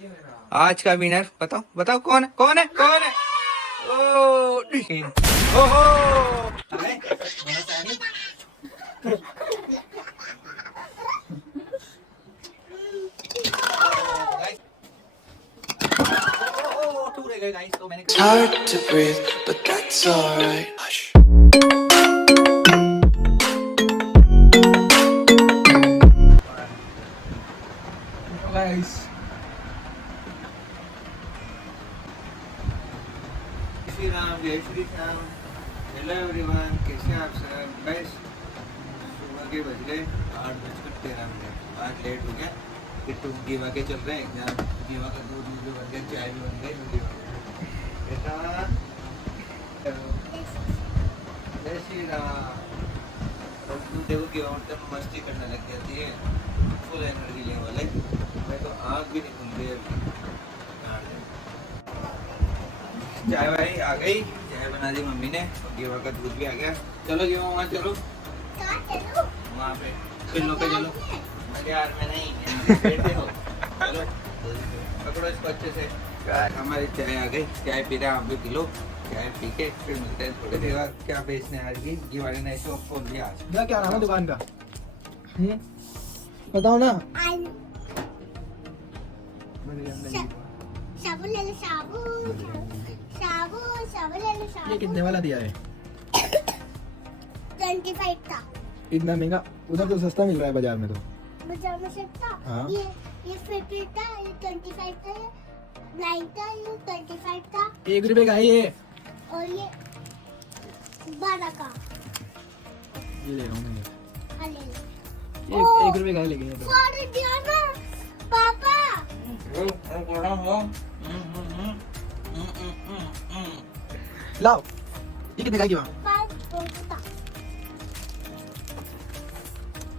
आज का विनर बताओ बताओ कौन है कौन है कौन है? ओहो It's hard to breathe, but that's alright. Hush. Guys Shri Ram जय श्री राम। हेलो एवरीवन, कैसे हैं आप सब? गाइस सुबह के बज गए 8:13। आज लेट हो गया कि तुम गीवा के चल रहे हैं एग्जाम। गीवा का दूध भी बन गया, चाय भी बन गई। बेटा जय श्री राम। और तू देखो गीवा मतलब मस्ती करने लग जाती है, फुल एनर्जी लेवल है। मैं तो आँख भी नहीं खुल रही अभी। चाय वाई आ गई, चाय बना दी मम्मी ने और गीवा का दूध भी आ गया। चलो गीवा वहाँ चलो, वहाँ पे पिल्लो पे चलो। अरे यार मैं नहीं, बैठे हो। चलो पकड़ो इसको अच्छे से। हमारी चाय आ गई, चाय पी रहे हैं, आप भी पी लो। चाय पी के फिर मिलते हैं थोड़ी देर बाद। क्या बेचने आज की गीवा ने शॉप खोल दिया आज। मेरा क्या नाम है दुकान का? बताओ ना। साबुन ले लो, साबुन साबुन साबुन ले लो, ये साबुन। कितने वाला दिया है? 25 था। इतना महंगा? उधर तो सस्ता मिल रहा है बाजार में तो। बाजार में सस्ता। हाँ। ये 50 था, ये 25 था, ये 9 था, ये 25 था 1 रुपए का है ये। और ये 12 का। ये ले रहा हूँ मैं। हाँ ले लो। 1 रुपए का है लेकिन ये तो। सॉरी दिया ना पापा। लाओ, ये कितने का है? पाँच था।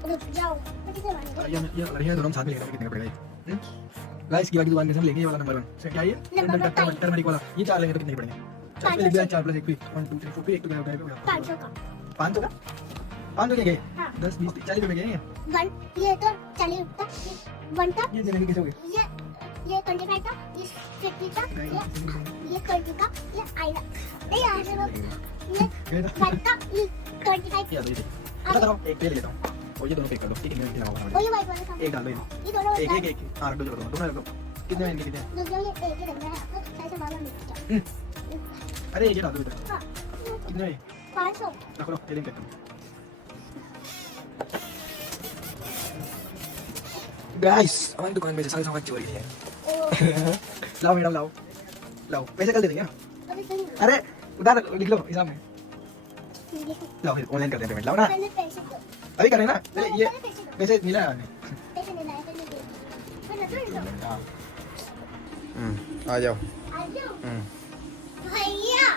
रुक जाओ, मुझे क्या मांगेगा? ये लड़कियां दोनों साथ में लेकर कितने का पड़ेगा ये? गाइस की दुकान में से हम लेंगे ये वाला नंबर 1 से। क्या ये? टर्मरिक वाला। ये 4 लेंगे तो कितने के पड़ेंगे? 4 पे लिख दिया, 4 + 1 1 2 3 4 पे 1 तो क्या होता है? 500 का। 500 का? 500 के गए? हाँ। 10 20 40 रुपए के हैं ये। वन ये तो 40 था, ये 1 था, ये देने के कैसे हो गए? ये 25 था, ये 50 था, ये 20 का, ये आएगा नहीं आ रहा ये 1 था, ये 25 ये दो ये। ऐसा करो, एक पे ले लेता हूँ और ये दोनों पैक कर दो। ठीक है, मैं और दिलाऊंगा। ये वाइट वाला था, एक डाल दो ये दोनों एक एक एक हां दो दोनों रख दो। कितने में कितने? दूसरा ये एक ही रंग है, आपको साइज मालूम नहीं क्या? अरे ये डाल दो इधर। हाँ कितने में? 500 रख लो, ये लिंक कर दो। गाइस हमारी दुकान में सारे सामान चोरी है। लाओ मैडम लाओ लाओ, पैसे कल दे देंगे ना? अभी सही अरे उधर लिख लो हिसाब में। लाओ फिर ऑनलाइन कर दें पेमेंट। लाओ ना, पहले पैसे दो, अभी कर रहे हैं ना। चले ये पहले पैसे दो, पैसे मिला है। पैसे नहीं लाए पहले दे फिर ना दो। आ जाओ। आ जाओ भैया,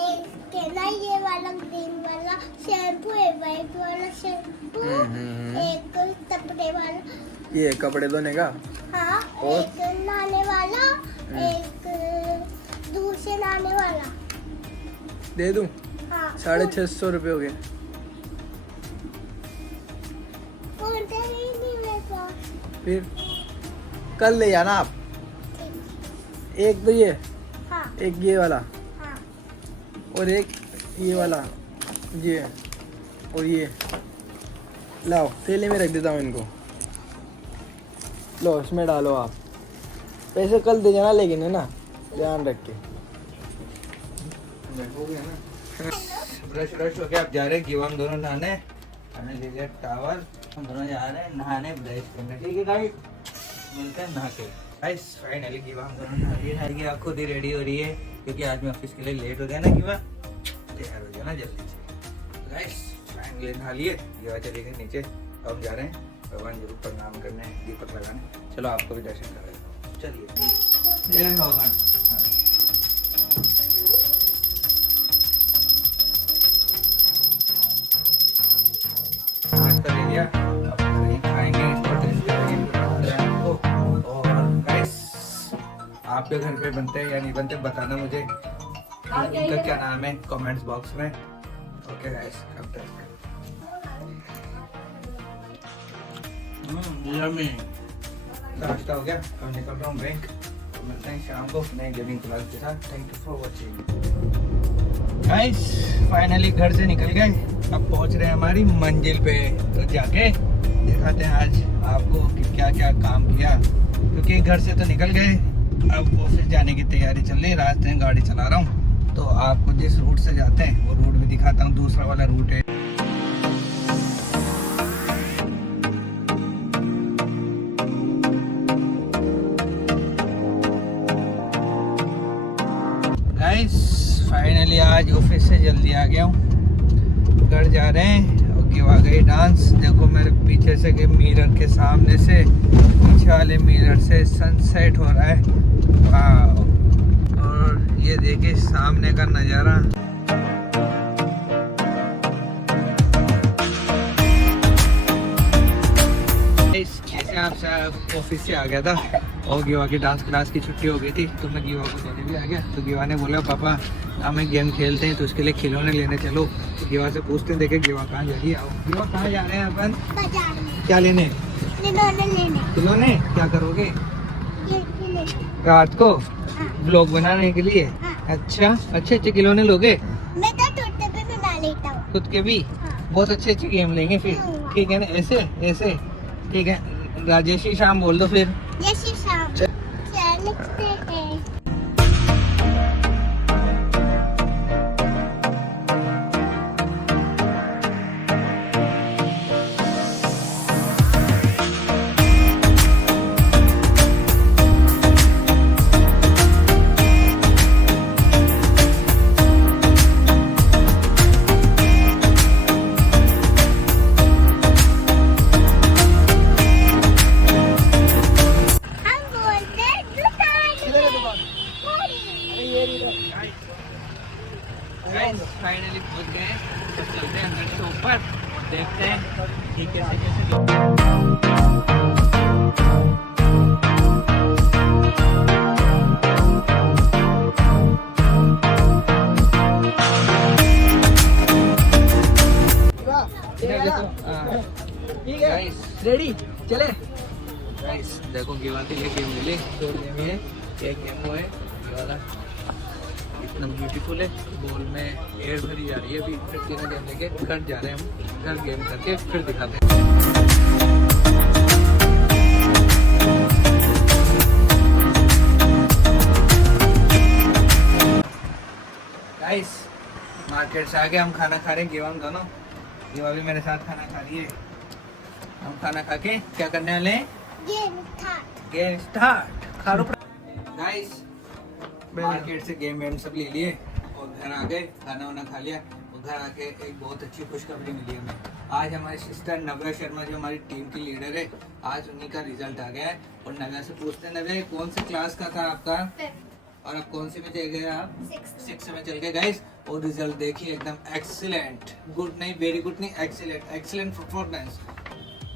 एक केला ये वाला ग्रीन वाला शैम्पू है, वाइट वाला शैम्पू, एक कपड़े वाला, ये कपड़े धोने का। हाँ और? एक नहाने वाला, एक दूध से नहाने वाला। दे दूं? हाँ 650 रुपये हो गए। फोन तो है ही नहीं मेरे पास। फिर कल ले जाना आप। एक तो ये, हाँ एक ये वाला हाँ और एक ये वाला, ये और ये। लाओ थैली में रख देता हूँ इनको। लो इसमें डालो आप। पैसे कल दे जाना लेकिन, है ना, ध्यान रख के। हो गया ना। ब्रश ब्रश हो गया, अब जा रहे हैं गीवा हम दोनों नहाने। हमने ले लिया टावल, हम दोनों जा रहे हैं नहाने, ब्रश करने। ठीक है गाइस, मिलते हैं नहा के। गाइस फाइनली गीवा हम दोनों नहा लिए, नहा के खुद ही रेडी हो रही है क्योंकि आज मैं ऑफिस के लिए लेट हो गया ना। गीवा तैयार हो जाना जल्दी से। गाइस फाइनली नहा लिए, गीवा चले गए नीचे। अब हम जा रहे हैं भगवान जी को प्रणाम करने, दीपक लगाने। चलो आपको भी दर्शन कर रहे हैं, चलिए। जय भगवान। नाश्ता ले लिया, अब खाएंगे इसको, टेस्ट करेंगे। और गाइस आपके घर पे बनते हैं या नहीं बनते बताना मुझे, इनका क्या नाम है कमेंट्स बॉक्स में। ओके गाइस, अब तक यम्मी। नाश्ता हो गया, अब निकल रहा हूँ बैंक। मिलते हैं शाम को नए गेमिंग क्लास के साथ। Thank you for watching guys. Finally घर से निकल गए, अब पहुंच रहे हैं हमारी मंजिल पे। तो जाके दिखाते हैं आज आपको कि क्या क्या काम किया, क्योंकि घर से तो निकल गए, अब ऑफिस जाने की तैयारी चल रही है। रास्ते में गाड़ी चला रहा हूँ, तो आपको जिस रूट से जाते हैं वो रूट भी दिखाता हूँ। दूसरा वाला रूट है। गाइस फाइनली आज ऑफिस से जल्दी आ गया हूँ, घर जा रहे हैं। और गिवा गई डांस, देखो मेरे पीछे से के मिरर के सामने से, पीछे वाले मिरर से सनसेट हो रहा है। वाह, और ये देखिए सामने का नज़ारा। जैसे आपसे ऑफिस से आ गया था और गिवा की डांस क्लास की छुट्टी हो गई थी, तो मैं गिवा को लेने भी आ गया। तो गिवा ने बोला पापा हमें गेम खेलते हैं, तो उसके लिए खिलौने लेने चलो। तो गिवा से पूछते हैं, देखे गिवा कहाँ जा रही है। आओ गिवा, कहाँ जा रहे हैं अपन? बाजार में क्या लेने? खिलौने लेने। खिलौने क्या करोगे? ये खिलौने। रात को हाँ। ब्लॉग बनाने के लिए? हाँ। अच्छा, अच्छे अच्छे खिलौने लोगे? मैं तो टूटते पे बना लेता हूँ। खुद के भी? हाँ। बहुत अच्छे अच्छे गेम लेंगे फिर, ठीक है ना? ऐसे ऐसे ठीक है। राजेश शाम बोल दो फिर। ये शाम लिखते हैं। फाइनली पहुंच गए, तो चलते हैं अंदर से ऊपर, देखते हैं कि कैसे कैसे। रेडी चले। गाइस देखो गिवा के लिए गेम मिले, दो गेम है। एक गेम वो है ये वाला, इतना ब्यूटीफुल है। बॉल में एयर भरी जा रही है। अभी फिर तीनों गेम लेके घर जा रहे हैं हम। घर गेम करके फिर दिखाते हैं। गाइस मार्केट से आके हम खाना खा रहे हैं, गिवा हम दोनों। गिवा भी मेरे साथ खाना खा रही है। हम खाना खा के क्या करने वाले हैं? Game start. खारो गाइस, मार्केट से गेम वेम सब ले लिए और घर आ गए, खाना वाना खा लिया। और घर आके एक बहुत अच्छी खुशखबरी मिली हमें। आज हमारी सिस्टर नव्या शर्मा जो हमारी टीम की लीडर है, आज उन्हीं का रिजल्ट आ गया है। और नव्या से पूछते हैं, नव्या कौन सी क्लास का था आपका? और अब कौन सी में चल गए आप? 6 में चल गए गाइस। और रिजल्ट देखिए एकदम एक्सीलेंट, गुड नहीं, वेरी गुड नहीं, एक्सीलेंट, एक्सीलेंट परफॉर्मेंस।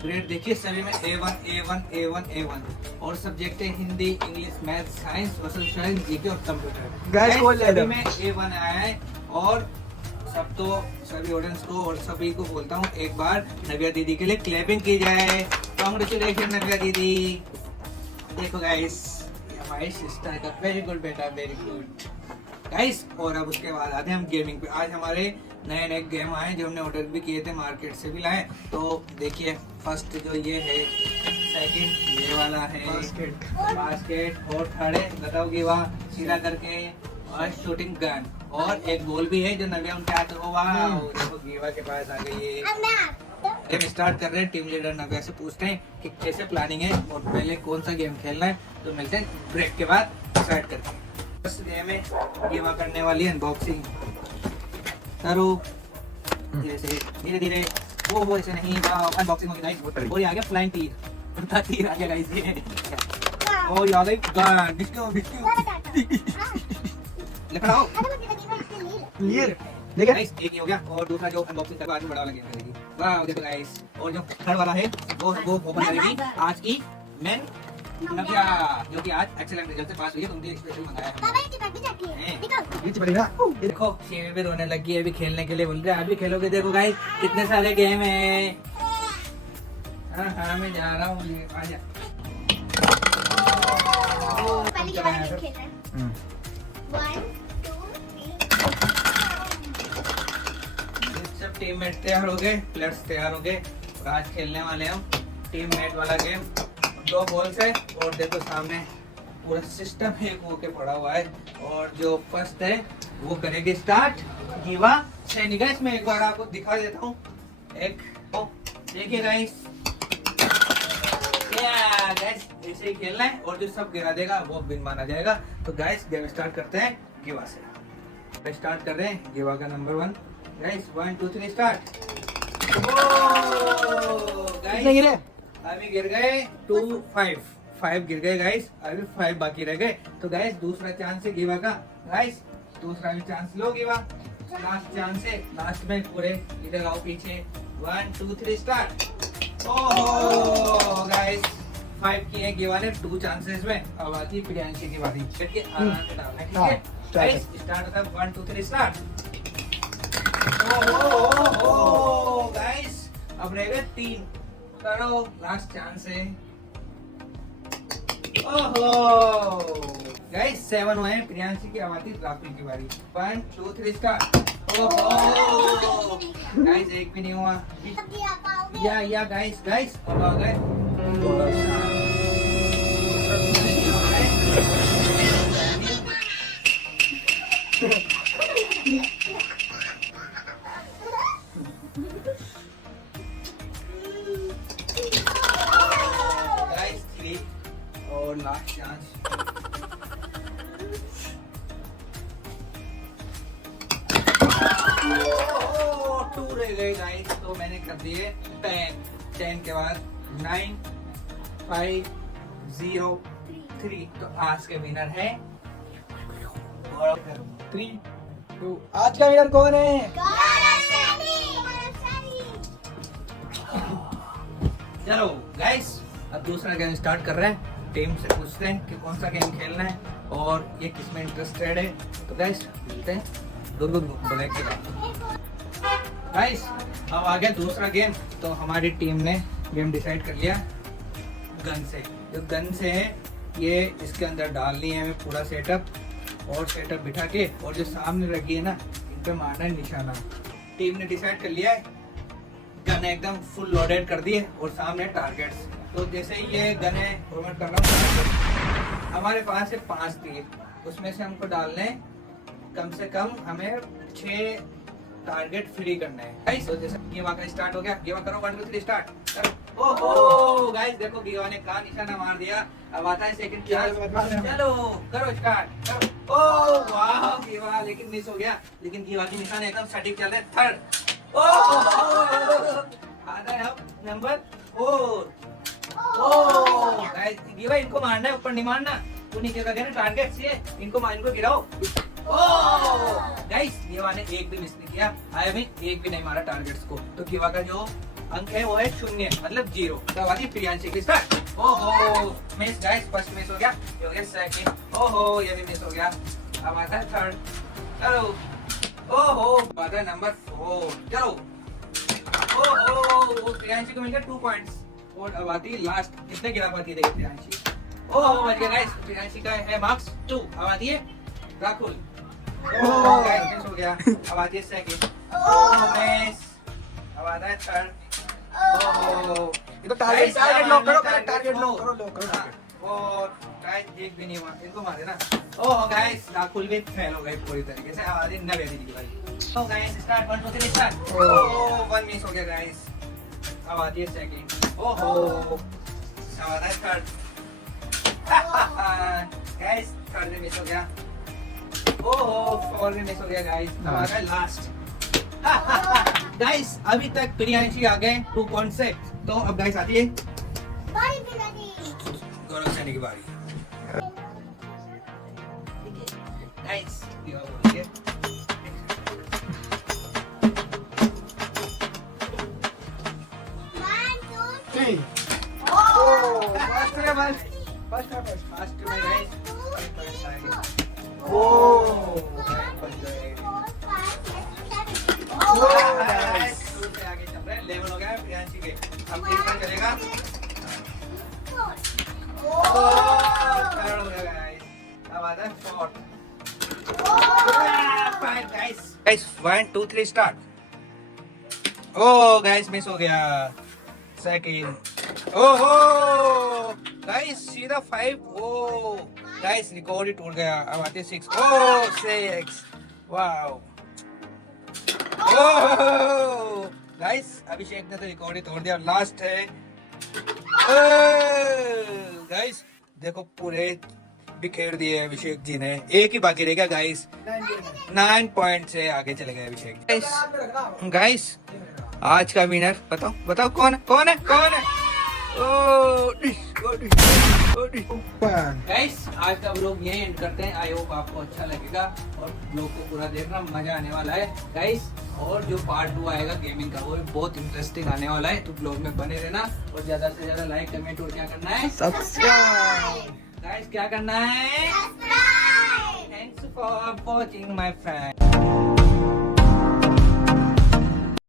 ग्रेड देखिए सभी में A1 A1 A1 A1। और सब्जेक्ट है Hindi, English, math, science, social science, GK और कंप्यूटर। गाइस सभी में A1 आया है। और सभी ऑडियंस को और सभी को बोलता हूँ, एक बार नव्या दीदी के लिए क्लैपिंग की जाए। कांग्रेचुलेशन नव्या दीदी। देखो गाइस, हमारी सिस्टर का वेरी गुड बेटा, वेरी गुड गाइस। और अब उसके बाद आते हैं हम गेमिंग पे। आज हमारे नए नए गेम आए जो हमने ऑर्डर भी किए थे, मार्केट से भी लाए। तो देखिए फर्स्ट जो ये है, सेकंड ये वाला है बास्केट, और थर्ड है बताओ गिवा सीधा करके, और शूटिंग गन, और एक बॉल भी है जो नव्या उनके हाथ में। वाह देखो गिवा के पास आ गई है। गेम स्टार्ट कर रहे हैं। टीम लीडर नव्या से पूछते हैं कि कैसे प्लानिंग है और पहले कौन सा गेम खेलना है। तो मिलते हैं ब्रेक के बाद स्टार्ट करते हैं। फर्स्ट गेम में गिवा करने वाली है अनबॉक्सिंग। करो धीरे से, धीरे धीरे, वो ऐसे नहीं। अनबॉक्सिंग हो गई गाइस। और ये आ गया फ्लाइंग तीर, उनका तीर आ गया गाइस ये। और ये आ गई गन, डिस्को लखड़ाओ क्लियर देखिए गाइस। एक ही हो गया। और दूसरा जो अनबॉक्सिंग करके आज बड़ा वाला गेम करेगी। वाह देखो गाइस। और जो थर्ड वाला है वो ओपन करेगी आज की मेन नव्या, जो कि आज एक्सीलेंट रिजल्ट से पास हुई है। तो उनके लिए स्पेशल मंगाया है। नीचे पड़ेगा। देखो शेवी भी रोने लगी है अभी खेलने के लिए, बोल रहे हैं आप भी खेलोगे। देखो गाइस कितने सारे गेम है। हाँ मैं जा रहा हूँ, आजा। पहले ये वाला गेम खेलना है। 1 2 3। सब टीममेट तैयार हो गए, प्लेयर्स तैयार हो गए और आज खेलने वाले हम टीममेट वाला गेम। 2 बॉल्स है और देखो सामने पूरा सिस्टम एक होके पड़ा हुआ है और जो फर्स्ट है वो करेगी स्टार्ट गीवा सैनी। गाइस मैं एक बार आपको दिखा देता हूँ। एक देखिए गाइस, गाइस ऐसे ही खेलना है और जो सब गिरा देगा वो विन माना जाएगा। तो गाइस गेम स्टार्ट करते हैं गीवा से। स्टार्ट कर रहे हैं गीवा का नंबर 1। Guys 1 2 3 start. कितने गिरे? अभी गिर गए 2 5 गिर गए गाइस, अभी 5 बाकी रह गए। तो गाइस दूसरा चांस है गीवा का। गाइस दूसरा भी चांस लो गीवा, लास्ट चांस है। लास्ट में पूरे इधर आओ पीछे। 1 2 3 स्टार्ट। ओह गाइस 5 किए गीवा ने 2 चांसेस में। अब आती है प्रियांशी की बारी। करके आराम से डालना है, ठीक है गाइस। स्टार्ट होता है 1 2 3 स्टार्ट। ओह गाइस अब रह गए 3। करो लास्ट चांस है। ओहो गाइस 7 हुए हैं। प्रियांशी की आवाज़ी राहुल की बारी। 1 2 3 स्टार्ट। ओहो गाइस एक भी नहीं हुआ। अभी आप आओगे। या गाइस अब आ गए। गाइस 3 और लास्ट चांस। टू रह गए गाइस। तो मैंने कर दिए 10 के बाद 9 5 0 3। तो आज के विनर है 3 2। आज का विनर कौन है? चलो गाइस अब दूसरा गेम स्टार्ट कर रहे हैं। टीम से पूछते हैं कि कौन सा गेम खेलना है और ये किस में इंटरेस्टेड है। तो गाइस मिलते हैं दोनों ब्लैक के बाद। गाइस अब आ गया दूसरा गेम। तो हमारी टीम ने गेम डिसाइड कर लिया गन से। जो गन से है ये इसके अंदर डालनी है हमें पूरा सेटअप और सेटअप बिठा के, और जो सामने रखी है ना इन पे मारना है निशाना। टीम ने डिसाइड कर लिया है, गन एकदम फुल लोडेड कर दिए और सामने टारगेट्स। तो जैसे ही ये गन है प्रोमोट कर रहा हूँ, हमारे पास है 5 तीर, उसमें से हमको डालने कम से कम हमें 6 टारगेट फ्री करना है। गाइस तो जैसे गीवा का स्टार्ट हो गया। गीवा करो 1 2 3 स्टार्ट करो। ओहो गाइस देखो गीवा ने कहाँ निशाना मार दिया। अब आता है सेकंड चांस। चलो करो स्टार्ट करो। ओह वाह गीवा, लेकिन मिस हो गया। लेकिन गीवा की निशान एकदम सटीक चल रहे। थर्ड ओह आता है अब नंबर 4। ओह गाइस गीवा इनको मारना है, ऊपर नहीं मारना। तू नीचे का ना टारगेट से इनको गिराओ। ओह गाइस गीवा ने एक भी मिस नहीं किया। आया भी एक भी नहीं मारा टारगेट्स को। तो गीवा का जो अंक है वो है 0 मतलब 0। तो आवाज़ प्रियांशी की स्टार्ट। ओहो मिस गाइस, फर्स्ट मिस हो गया। ये हो गया सेकंड। ओहो ये भी मिस हो गया। अब आता है थर्ड। चलो ओहो आता है नंबर 4। चलो ओहो प्रियांशी को मिल गया 2 पॉइंट्स। और अब आती है लास्ट। कितने गिरा पाती है देखिए प्रियांशी। ओहो बच गया गाइस। प्रियांशी का है मार्क्स 2। अब आती है राहुल। ओह गाइस मिस हो गया। अब आती है सेकंड। ओह मिस। अब आता है थर्ड। ओह ये तो टारगेट लॉक करो, टारगेट लॉक करो। और गाइस एक भी नहीं हुआ, इनको मारे ना। ओह गाइस राहुल भी फेल हो गए पूरी तरीके से। आवाज न बेदी की भाई। तो गाइस स्टार्ट 1 2 3 स्टार्ट। ओह 1 मिस हो गया गाइस। अब आती है सेकंड। ओहो अब आता है थर्ड। गाइस थर्ड में मिस हो गया। ओहो 4 में मिस हो गया गाइस। अब आ गया लास्ट। गाइस अभी तक प्रियांशी आ गए 2 पॉइंट से। तो अब गाइस आती है गौरव सैनी की बारी। गाइस बोलिए 3। फर्स्ट फास्ट में गाइस। ओह आगे चल रहे हैं। लेवल हो गया है प्रियांशी के। अब एक बार करेगा। थर्ड हो गया आवाज है शॉट। Fine guys 1 2 3 start. ओ गाइस मिस हो गया। सेकंड ओहो गाइस सीधा 5। ओ गाइस रिकॉर्ड ही टूट गया। अब आते 6। ओ 6 वाओ। ओह गाइस अभिषेक ने तो रिकॉर्ड ही तोड़ दिया। लास्ट है गाइस देखो पूरे बिखेर दिए अभिषेक जी ने। एक ही बाकी रह गया गाइस। 9 पॉइंट से आगे चले गए अभिषेक। गाइस आज का विनर बताओ बताओ कौन है कौन है कौन है? गाइस आज का व्लॉग यही एंड करते हैं। आई होप आपको अच्छा लगेगा और व्लॉग को पूरा देखना, मजा आने वाला है गाइस। और जो पार्ट 2 आएगा गेमिंग का वो भी बहुत इंटरेस्टिंग आने वाला है, तो व्लॉग में बने रहना और ज्यादा से ज्यादा लाइक कमेंट और क्या करना है सब्सक्राइब। गाइस क्या करना है? Thanks for watching my friend.